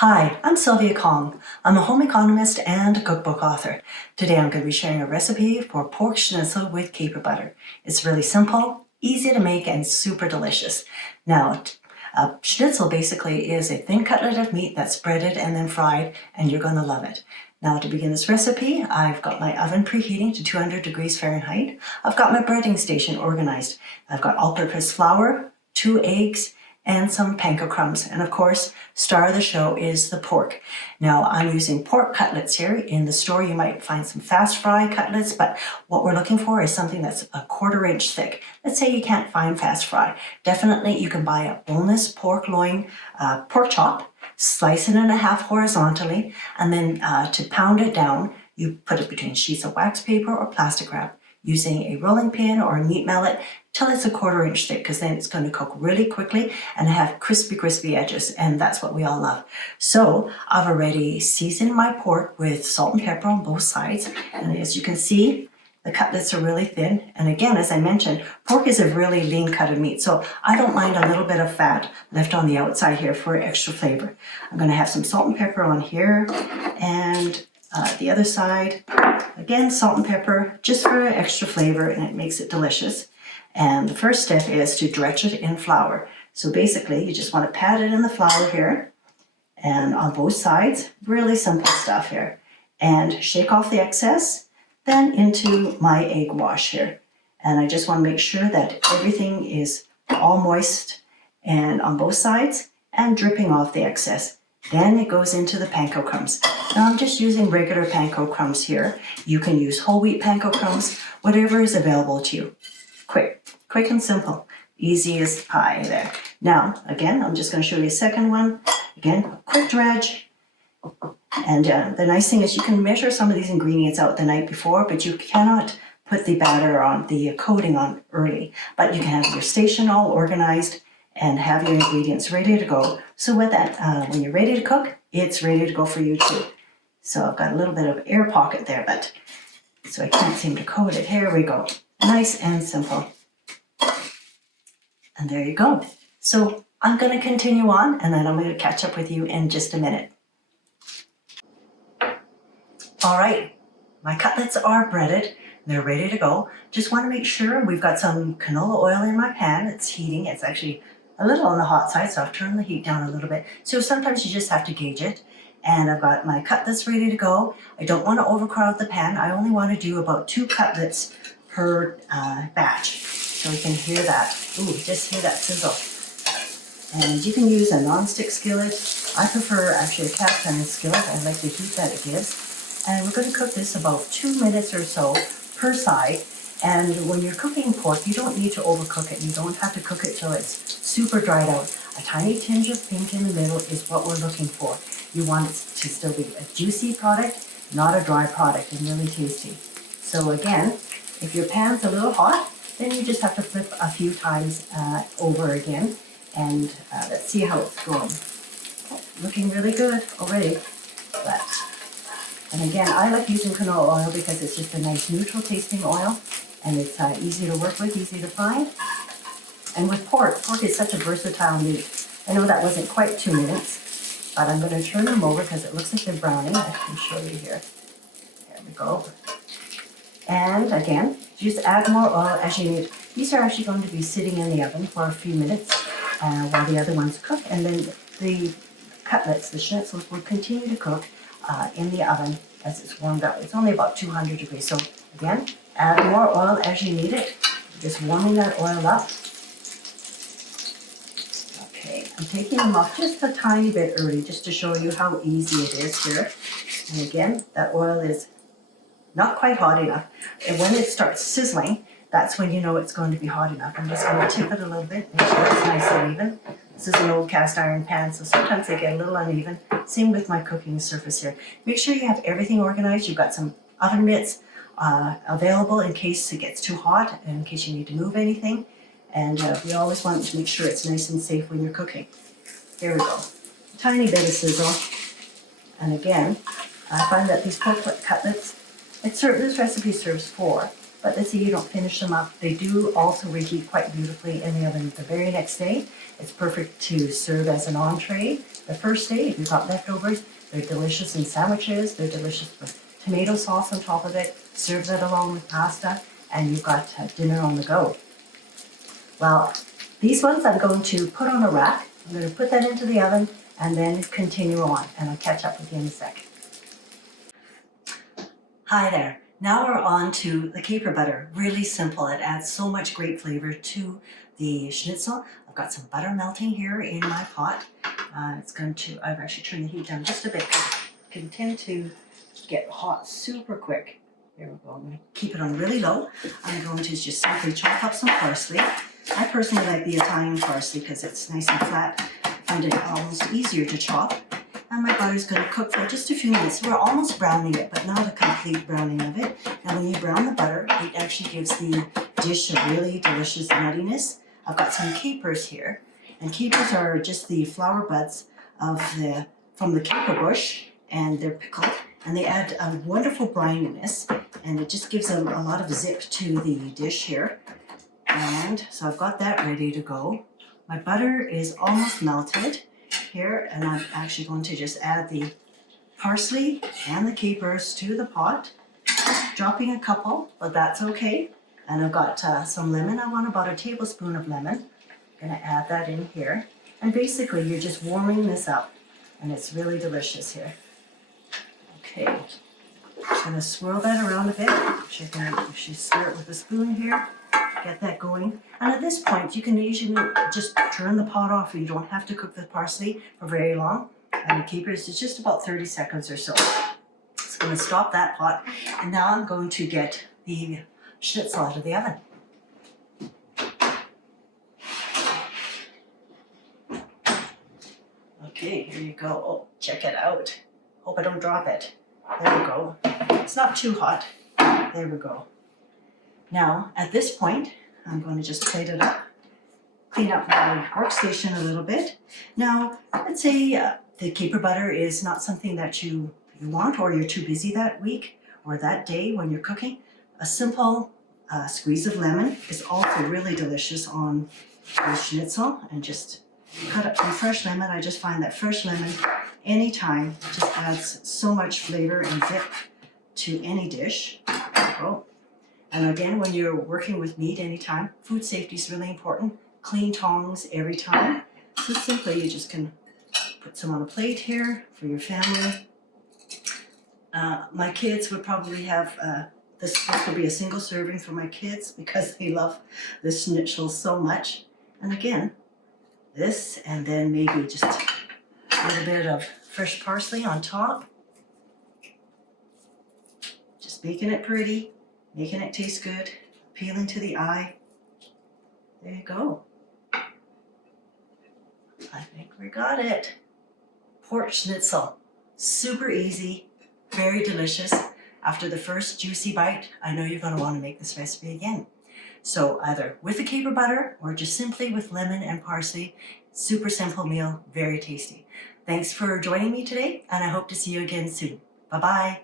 Hi, I'm Sylvia Kong. I'm a home economist and a cookbook author. Today I'm going to be sharing a recipe for pork schnitzel with caper butter. It's really simple, easy to make, and super delicious. Now, schnitzel basically is a thin cutlet of meat that's breaded and then fried, and you're going to love it. Now, to begin this recipe, I've got my oven preheating to 200 degrees Fahrenheit. I've got my breading station organized. I've got all-purpose flour, 2 eggs, and some panko crumbs. And of course, star of the show is the pork. Now, I'm using pork cutlets here. In the store, you might find some fast fry cutlets, but what we're looking for is something that's a 1/4 inch thick. Let's say you can't find fast fry. Definitely, you can buy a boneless pork loin, pork chop, slice it in half horizontally, and then to pound it down, you put it between sheets of wax paper or plastic wrap, using a rolling pin or a meat mallet till it's a 1/4 inch thick, because then it's going to cook really quickly and have crispy edges, and that's what we all love. So I've already seasoned my pork with salt and pepper on both sides, and as you can see, the cutlets are really thin. And again, as I mentioned, pork is a really lean cut of meat, so I don't mind a little bit of fat left on the outside here for extra flavor. I'm going to have some salt and pepper on here, and the other side, again, salt and pepper, just for extra flavor, and it makes it delicious. And the first step is to dredge it in flour. So basically, you just want to pat it in the flour here, and on both sides, really simple stuff here. And shake off the excess, then into my egg wash here. And I just want to make sure that everything is all moist and on both sides and dripping off the excess. Then it goes into the panko crumbs. Now I'm just using regular panko crumbs here. You can use whole wheat panko crumbs, whatever is available to you. Quick and simple. Easy as pie there. Now, again, I'm just going to show you a second one. Again, a quick dredge. And the nice thing is you can measure some of these ingredients out the night before, but you cannot put the batter on, the coating on early. But you can have your station all organized and have your ingredients ready to go. So with that, when you're ready to cook, it's ready to go for you too. So I've got a little bit of air pocket there, but so I can't seem to coat it. Here we go. Nice and simple. And there you go. So I'm going to continue on, and then I'm going to catch up with you in just a minute. All right, my cutlets are breaded. They're ready to go. Just want to make sure we've got some canola oil in my pan. It's heating. It's actually a little on the hot side, so I've turned the heat down a little bit. So sometimes you just have to gauge it. And I've got my cutlets ready to go. I don't want to overcrowd the pan. I only want to do about 2 cutlets per batch. So we can hear that. Ooh, just hear that sizzle. And you can use a non-stick skillet. I prefer actually a cast iron skillet. I like the heat that it gives. And we're going to cook this about 2 minutes or so per side. And when you're cooking pork, you don't need to overcook it. You don't have to cook it till it's super dried out. A tiny tinge of pink in the middle is what we're looking for. You want it to still be a juicy product, not a dry product, and really tasty. So again, if your pan's a little hot, then you just have to flip a few times over again. And let's see how it's going. Oh, looking really good already. And again, I like using canola oil because it's just a nice neutral tasting oil, and it's easy to work with, easy to find. And with pork is such a versatile meat. I know that wasn't quite 2 minutes, but I'm going to turn them over because it looks like they're browning. I can show you here. There we go. And again, just add more oil as you need. These are actually going to be sitting in the oven for a few minutes while the other ones cook, and then the cutlets, the schnitzels, will continue to cook in the oven as it's warmed up. It's only about 200 degrees. So again, add more oil as you need it. Just warming that oil up. Okay, I'm taking them off just a tiny bit early just to show you how easy it is here. And again, that oil is not quite hot enough. And when it starts sizzling, that's when you know it's going to be hot enough. I'm just going to tip it a little bit, make sure it's nice and even. This is an old cast iron pan, so sometimes they get a little uneven. Same with my cooking surface here. Make sure you have everything organized. You've got some oven mitts available in case it gets too hot and in case you need to move anything. And we always want to make sure it's nice and safe when you're cooking. Here we go. A tiny bit of sizzle. And again, I find that these pork cutlets, this recipe serves 4. But let's say you don't finish them up. They do also reheat quite beautifully in the oven the very next day. It's perfect to serve as an entree. The first day, if you've got leftovers, they're delicious in sandwiches. They're delicious with tomato sauce on top of it. Serve that along with pasta, and you've got dinner on the go. Well, these ones I'm going to put on a rack. I'm going to put that into the oven and then continue on, and I'll catch up with you in a second. Hi there. Now we're on to the caper butter. Really simple. It adds so much great flavor to the schnitzel. I've got some butter melting here in my pot. I've actually turned the heat down just a bit because it can tend to get hot super quick. There we go. I'm going to keep it on really low. I'm going to just simply chop up some parsley. I personally like the Italian parsley because it's nice and flat. I find it almost easier to chop. And my butter is going to cook for just a few minutes. We're almost browning it, but not a complete browning of it. And when you brown the butter, it actually gives the dish a really delicious nuttiness. I've got some capers here. And capers are just the flower buds from the caper bush, and they're pickled. And they add a wonderful brininess, and it just gives a lot of zip to the dish here. And so I've got that ready to go. My butter is almost melted here, and I'm actually going to just add the parsley and the capers to the pot, dropping a couple, but that's okay. And I've got some lemon. I want about a tablespoon of lemon. I'm going to add that in here. And basically you're just warming this up, and it's really delicious here. Okay, I'm going to swirl that around a bit. If you stir it with a spoon here, get that going. And at this point, you can usually just turn the pot off. You don't have to cook the parsley for very long. And the capers is just about 30 seconds or so. It's going to stop that pot. And now I'm going to get the schnitzel out of the oven. Okay, here you go. Oh, check it out. Hope I don't drop it. There we go. It's not too hot. There we go. Now, at this point, I'm going to just plate it up, clean up my workstation a little bit. Now, let's say the caper butter is not something that you want, or you're too busy that week or that day when you're cooking. A simple squeeze of lemon is also really delicious on the schnitzel, and just cut up some fresh lemon. I just find that fresh lemon anytime just adds so much flavor and zip to any dish. Oh. And again, when you're working with meat anytime, food safety is really important. Clean tongs every time. So simply you just can put some on a plate here for your family. My kids would probably have, this would be a single serving for my kids because they love the schnitzel so much. And again, this, and then maybe just a little bit of fresh parsley on top. Just making it pretty, making it taste good, appealing to the eye. There you go. I think we got it. Pork schnitzel. Super easy, very delicious. After the first juicy bite, I know you're going to want to make this recipe again. So either with the caper butter or just simply with lemon and parsley. Super simple meal, very tasty. Thanks for joining me today, and I hope to see you again soon. Bye-bye.